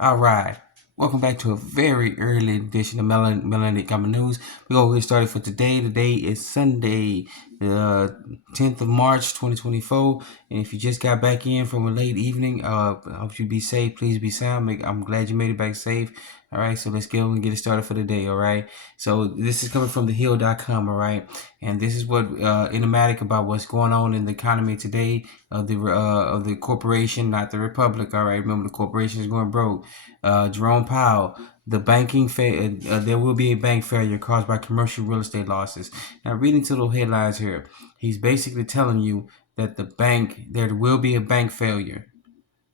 All right. Welcome back to a very early edition of Melanic Common News. We're going to get started for today. Today is Sunday, the 10th of March, 2024. And if you just got back in from a late evening, I hope you be safe. Please be sound. I'm glad you made it back safe. All right, so let's go and get it started for the day. All right. So this is coming from thehill.com. All right. And this is what enigmatic about what's going on in the economy today of the corporation, not the republic. All right. Remember, the corporation is going broke. Jerome Powell, there will be a bank failure caused by commercial real estate losses. Now, reading to the headlines here, he's basically telling you that there will be a bank failure.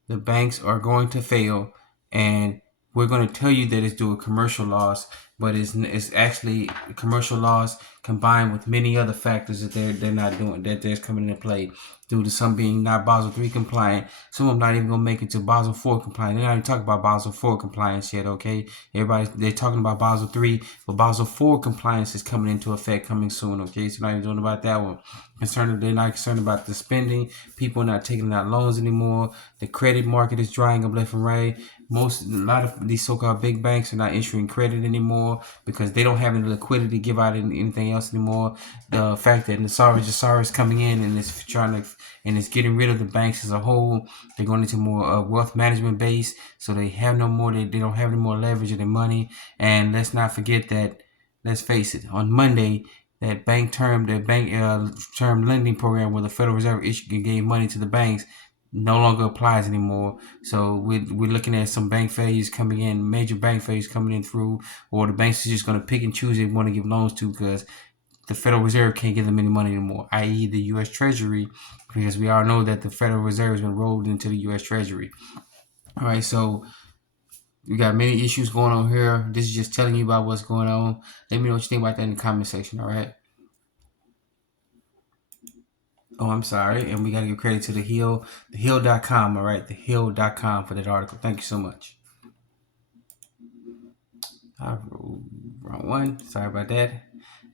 The banks are going to fail, and we're going to tell you that it's due to commercial loss, but it's actually commercial loss combined with many other factors that they're not doing, that there's coming into play due to some being not Basel III compliant. Some of them not even gonna make it to Basel IV compliant. They're not even talking about Basel IV compliance yet. Okay, they're talking about Basel III, but Basel IV compliance is coming into effect coming soon. Okay, so not even talking about that one. They're not concerned about the spending. People are not taking out loans anymore. The credit market is drying up left and right. A lot of these so-called big banks are not issuing credit anymore because they don't have any liquidity to give out anything else anymore. The fact that Nassar is coming in and it's getting rid of the banks as a whole. They're going into more wealth management base, so they have no more. They don't have any more leverage of their money. And let's not forget that. Let's face it. On Monday, that term lending program where the Federal Reserve gave money to the banks no longer applies anymore. So we're looking at some bank failures coming in, major bank failures coming in through, or the banks are just going to pick and choose who they want to give loans to because the Federal Reserve can't give them any money anymore, i.e. the U.S. Treasury, because we all know that the Federal Reserve has been rolled into the U.S. Treasury. All right, so we got many issues going on here. This is just telling you about what's going on. Let me know what you think about that in the comment section, all right? Oh, I'm sorry. And we got to give credit to The Hill, thehill.com, all right? Thehill.com for that article. Thank you so much. Wrong one. Sorry about that.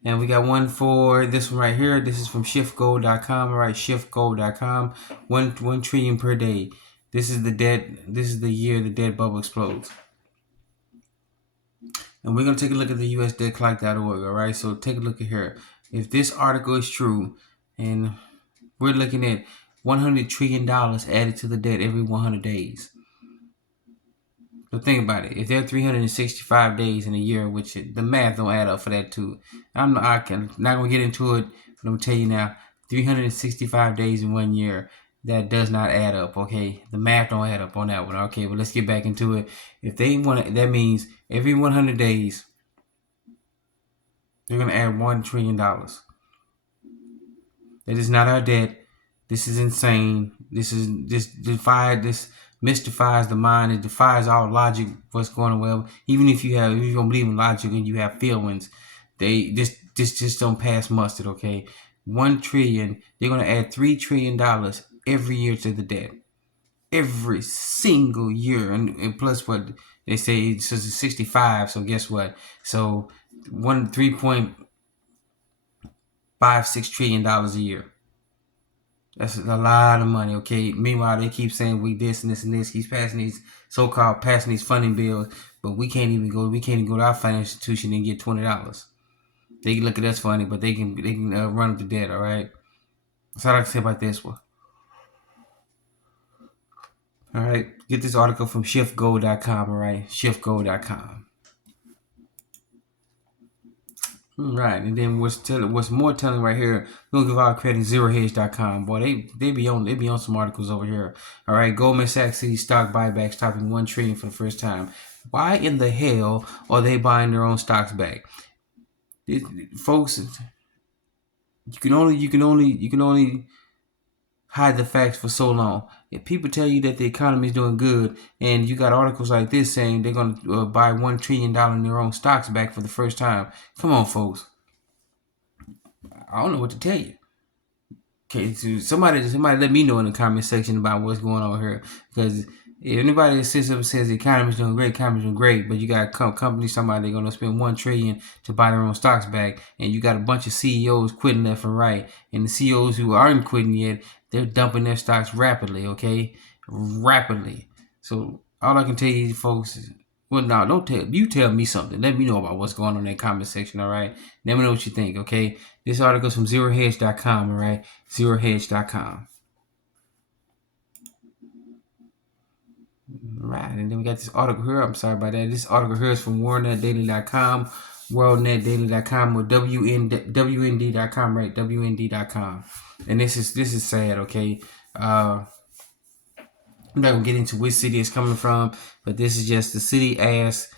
And we got one for this one right here. This is from shiftgold.com, all right? Shiftgold.com. 1 trillion per day. This is the year the debt bubble explodes. And we're going to take a look at the USDebtClock.org, all right? So take a look at here. If this article is true, and we're looking at $100 trillion added to the debt every 100 days. So think about it. If there are 365 days in a year, which the math don't add up for that too. I'm not gonna get into it, but I'm gonna tell you now, 365 days in 1 year, that does not add up. Okay, the math don't add up on that one. Okay, but let's get back into it. If they want, that means every 100 days, they're gonna add $1 trillion. That is not our debt. This is insane. This mystifies the mind. It defies all logic. What's going on? Well, even if you don't believe in logic and you have feelings, they just don't pass mustard. Okay, 1 trillion. They're gonna add $3 trillion every year to the debt, every single year, and plus what they say it's 65. So guess what? So 3.56 trillion dollars a year. That's a lot of money, okay? Meanwhile, they keep saying we this and this and this. He's passing these passing these funding bills, but we can't even go to our financial institution and get $20. They can look at us funny, but they can run up the debt, all right? That's all I can say about this one. All right, get this article from shiftgold.com, all right? Shiftgold.com. Right, and then what's more telling right here, we're gonna give our credit zerohedge.com. Boy, they be on some articles over here. All right, Goldman Sachs sees stock buybacks topping 1 trillion for the first time. Why in the hell are they buying their own stocks back? Folks, you can only hide the facts for so long. If people tell you that the economy is doing good, and you got articles like this saying they're gonna buy $1 trillion in their own stocks back for the first time, come on, folks. I don't know what to tell you. Okay, so somebody let me know in the comment section about what's going on here, because if anybody that sits up and says the economy's doing great, but you got companies somebody they're gonna spend 1 trillion to buy their own stocks back, and you got a bunch of CEOs quitting left and right, and the CEOs who aren't quitting yet, they're dumping their stocks rapidly. Okay, rapidly. So all I can tell you, folks, is, well, no, don't tell you. Tell me something. Let me know about what's going on in that comment section. All right. Let me know what you think. Okay. This article is from zerohedge.com. All right. Zerohedge.com. Right, and then we got this article here. I'm sorry about that. This article here is from worldnetdaily.com, worldnetdaily.com, or WND.com, right? WND.com. And this is sad, okay? I'm not gonna get into which city it's coming from, but this is just the city asked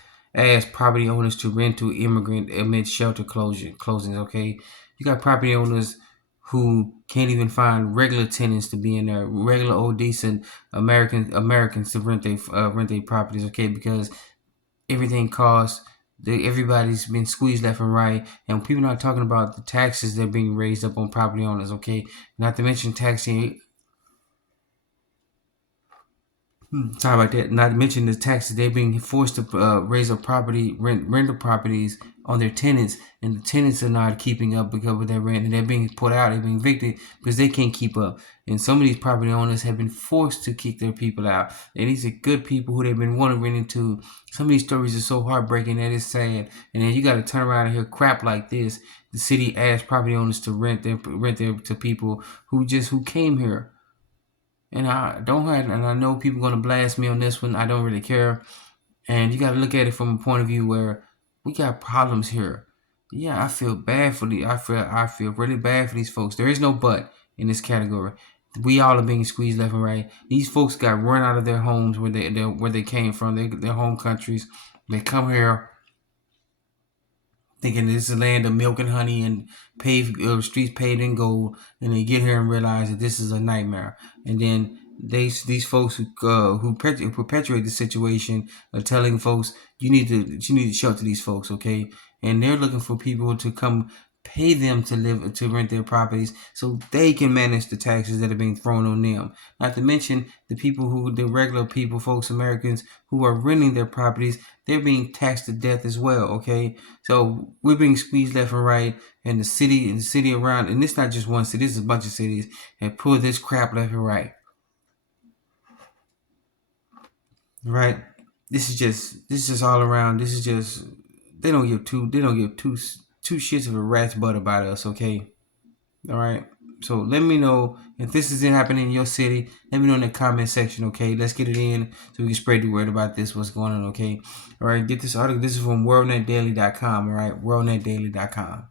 property owners to rent to immigrant amid shelter closings. Okay, you got property owners who can't even find regular tenants to be in there, regular old decent Americans to rent their properties. Okay, because everything costs. Everybody's been squeezed left and right, and people are not talking about the taxes that are being raised up on property owners. Okay, not to mention taxing. Sorry about that. Not to mention the taxes. They're being forced to raise up rental properties on their tenants, and the tenants are not keeping up because of their rent, and they're being put out. They're being evicted because they can't keep up. And some of these property owners have been forced to kick their people out. And these are good people who they've been wanting to rent into. Some of these stories are so heartbreaking that it's sad. And then you got to turn around and hear crap like this. The city asked property owners to rent their to people who came here. And I don't have, and I know people gonna blast me on this one. I don't really care. And you got to look at it from a point of view where we got problems here. Yeah, I feel bad for I feel really bad for these folks. There is no but in this category. We all are being squeezed left and right. These folks got run out of their homes where they came from, their home countries. They come here thinking this is a land of milk and honey and streets paved in gold, and they get here and realize that this is a nightmare. And then these folks who perpetuate the situation are telling folks you need to shelter these folks, okay? And they're looking for people to come pay them to rent their properties so they can manage the taxes that are being thrown on them. Not to mention the regular people, folks, Americans who are renting their properties, they're being taxed to death as well, okay? So we're being squeezed left and right, and the city around, and it's not just one city, this is a bunch of cities that pull this crap left and right. Right? This is just all around. This is just they don't give two shits of a rat's butt about us, okay? All right. So let me know if this isn't happening in your city. Let me know in the comment section, okay? Let's get it in so we can spread the word about this, what's going on, okay? All right, get this article. This is from worldnetdaily.com, all right? Worldnetdaily.com.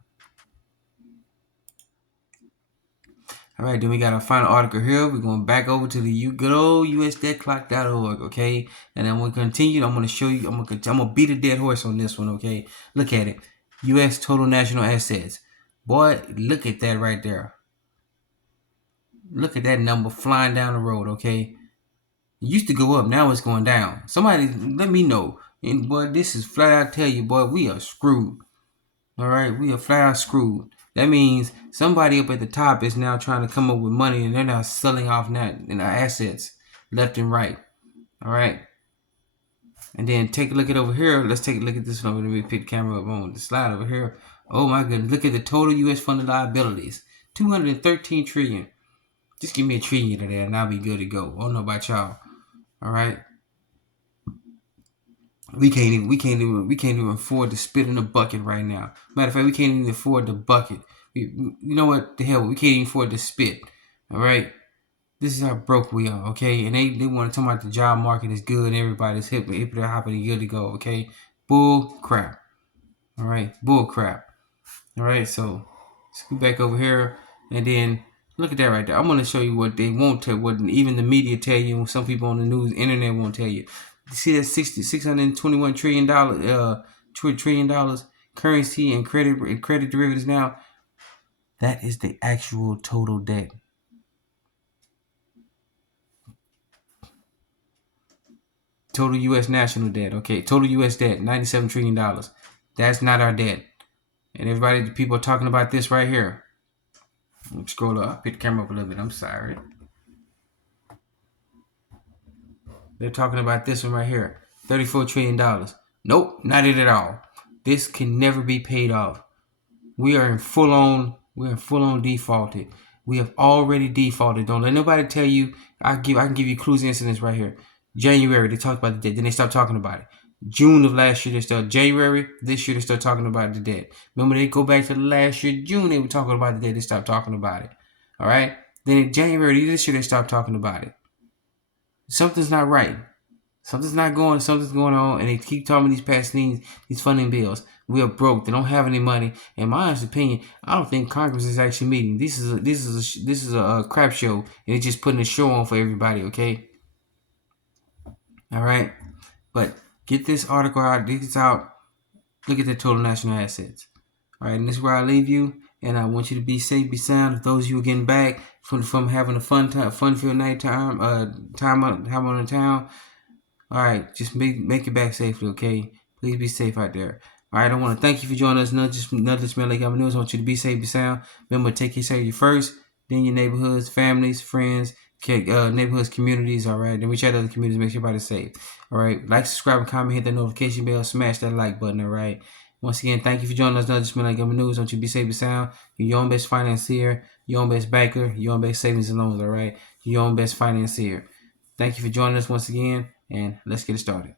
All right, then we got our final article here. We're going back over to the good old usdebtclock.org, okay? And then we'll continue. I'm going to show you. I'm going to beat a dead horse on this one, okay? Look at it. U.S. total national assets. Boy, look at that right there. Look at that number flying down the road, okay? It used to go up. Now it's going down. Somebody let me know. And, boy, this is flat out tell you, boy, we are screwed. All right? We are flat out screwed. That means somebody up at the top is now trying to come up with money, and they're now selling off our assets left and right. All right. And then take a look at over here. Let's take a look at this one. Let me pick the camera up on the slide over here. Oh my goodness. Look at the total U.S. funded liabilities. 213 trillion. Just give me a trillion of that and I'll be good to go. I don't know about y'all. All right. We can't even afford to spit in a bucket right now. Matter of fact, we can't even afford the bucket. You know what the hell? We can't even afford to spit. All right. This is how broke we are. Okay. And they want to talk about the job market is good and everybody's hip hopping good to go. Okay. Bull crap. All right. Bull crap. All right. So scoot back over here and then look at that right there. I'm going to show you what they won't tell, what even the media tell you, some people on the news, internet won't tell you. You see that $621 trillion currency and credit derivatives now? That is the actual total debt. Total U.S. national debt. Okay, total U.S. debt, $97 trillion. That's not our debt. And everybody, people are talking about this right here. Scroll up, pick the camera up a little bit. I'm sorry. They're talking about this one right here. $34 trillion. Nope, not it at all. This can never be paid off. We are in full on defaulted. We have already defaulted. Don't let nobody tell you. I can give you clues incidents right here. January, they talked about the debt. Then they stopped talking about it. June of last year, they started. January this year, they started talking about the debt. Remember, they go back to last year, June, they were talking about the debt. They stopped talking about it. All right. Then in January this year, they stopped talking about it. Something's not right. Something's not going. Something's going on, and they keep talking these passing these funding bills. We are broke. They don't have any money. In my honest opinion, I don't think Congress is actually meeting. This is a crap show, and they're just putting a show on for everybody. Okay. All right. But get this article out, dig this out, look at the total national assets. All right, and this is where I leave you. And I want you to be safe, be sound. If those of you are getting back from having a fun-filled night time, time on the town, all right, just make it back safely, okay? Please be safe out there. All right, I want to thank you for joining us. Another Smell Like News. I want you to be safe, be sound. Remember, take care of you first, then your neighborhoods, families, friends, neighborhoods, communities. All right, then reach out to other communities, make sure everybody's safe. All right, like, subscribe, and comment, hit that notification bell, smash that like button. All right. Once again, thank you for joining us. Another Smell Like News. I want you to be safe, be sound. You're your own best financier, your own best banker, your own best savings and loans. All right, your own best financier. Thank you for joining us once again, and let's get it started.